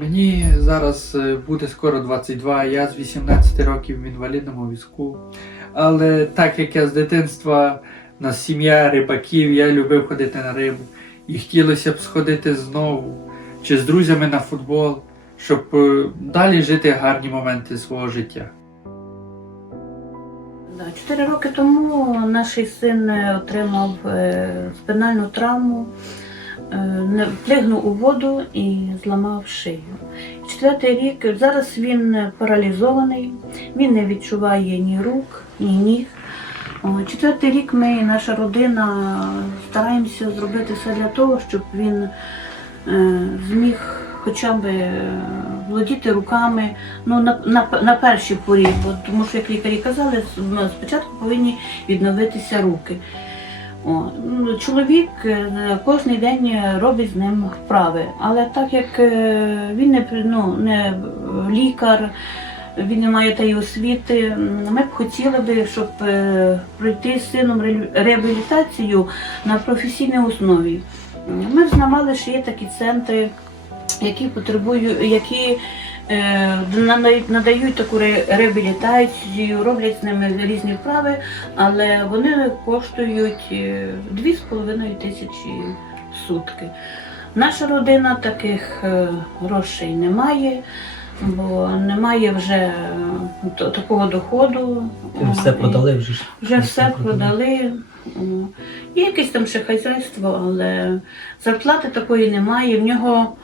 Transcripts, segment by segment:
Мені зараз е, буде скоро 22, я з 18 років в інвалідному візку. Але так як я з дитинства у нас сім'я рибаків, я любив ходити на рибу. І хотілося б сходити знову чи з друзями на футбол, щоб е, далі жити гарні моменти свого життя. Чотири роки тому наш син е, отримав спинальну травму, вплигнув у воду і зламав шию. Четвертий рік зараз він паралізований, він не відчуває ні рук, ні ніг. Четвертий рік ми, наша родина, стараємося зробити все для того, щоб він е, зміг хоча б е, володіти руками, ну на, на, на першій порі, тому що як лікарі казали, спочатку повинні відновитися руки. Чоловік е, кожен день робить з ним вправи, але так як е, він не, ну, не лікар, він не має тієї освіти, ми б хотіли би, щоб е, пройти з сином ре- реабілітацію на професійній основі. Ми взнавали, що є такі центри, які потребують, які е, надають- надають таку ре- реабілітацію, роблять з ними різні вправи, але вони коштують е, 2,5 тисячі сутки. Наша родина таких е, грошей не має, бо немає вже е, такого доходу. Все продали вже вже все продали. Є якесь там ще хазяйство, але зарплати такої немає. В нього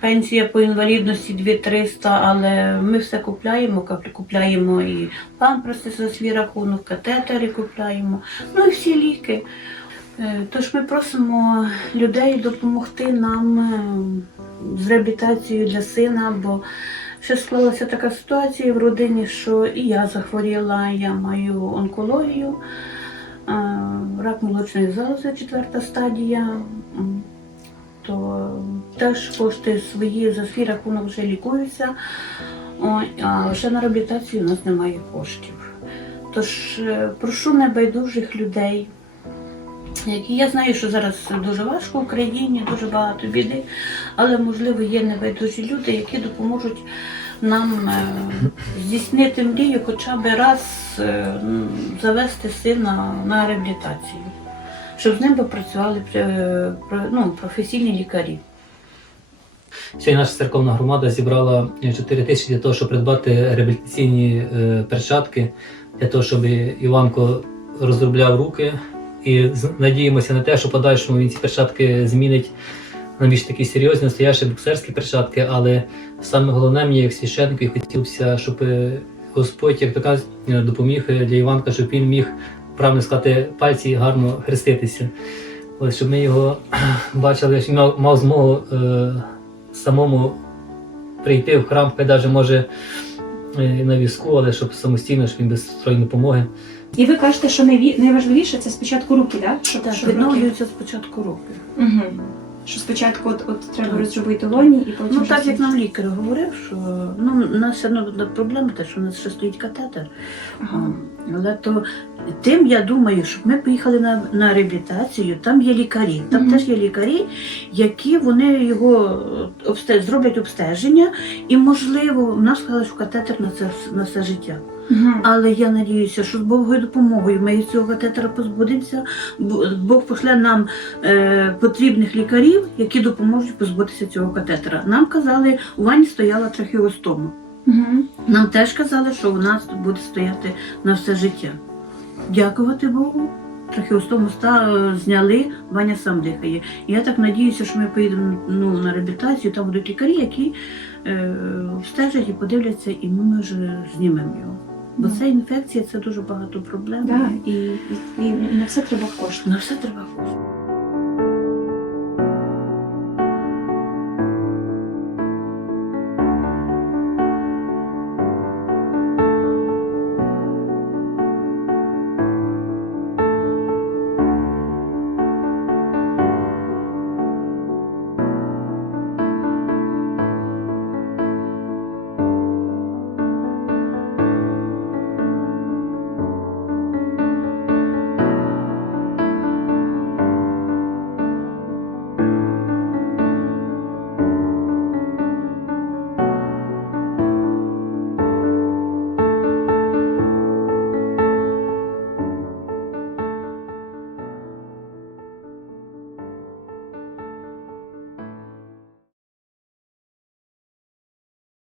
пенсія по інвалідності 2300, але ми все купляємо, купляємо і памперси за свій рахунок, катетери купляємо, ну і всі ліки. Е, Тож ми просимо людей допомогти нам е, з реабілітацією для сина, бо ще склалася така ситуація в родині, що і я захворіла, я маю онкологію, е, рак молочної залози, четверта стадія. Теж кошти свої за свій рахунок вже лікуюся, а ще на реабілітацію у нас немає коштів. Тож е, прошу небайдужих людей, які я знаю, що зараз дуже важко в країні, дуже багато біди, але можливо є небайдужі люди, які допоможуть нам е, здійснити мрію хоча б раз е, завести сина на реабілітацію, щоб з ним би працювали е, ну, професійні лікарі. Сьогодні наша церковна громада зібрала 4 тисячі для того, щоб придбати реабілітаційні е, перчатки, для того, щоб Іванко розробляв руки. І надіємося на те, що подальшому він ці перчатки змінить на більш такі серйозні, настоящі боксерські перчатки. Але саме головне мені як священнику хотілося, щоб е, Господь, як то кажуть, допоміг е, для Іванка, щоб він міг правильно сказати пальці і гарно хреститися. Ось щоб ми його бачили, що мав, мав змогу е, самому прийти в храм, хай навіть може е, на візку, але щоб самостійно, щоб він без строї допомоги. І ви кажете, що найві- найважливіше це спочатку руки, да? Що, Так, Що відновлюються спочатку руки. Угу. Що спочатку от, от треба Так. розробити лоні і потім. Ну так як нам лікар говорив, що ну у нас все одно проблема те, що у нас ще стоїть катетер. Ага. Але то тим я думаю, щоб ми поїхали на, на реабілітацію, там є лікарі. Там Мгм. теж є лікарі, які вони його обсте- зроблять обстеження, і можливо, в нас сказали, що катетер на це на все життя. Але я надіюся, що з Божою допомогою ми від цього катетера позбудемося. Бог пошле нам е, потрібних лікарів, які допоможуть позбутися цього катетера. Нам казали, у ванні стояла трахеостома. Мгм. Нам теж казали, що у нас буде стояти на все життя. Дякувати Богу. Трахеостому ста зняли, Ваня сам дихає. І я так надіюся, що ми поїдемо ну, на реабілітацію, там будуть лікарі, які е, стежать і подивляться, і ми вже знімемо його. Бо це інфекція, це дуже багато проблем. Да, і, і, і на все треба кошти. На все треба кошти.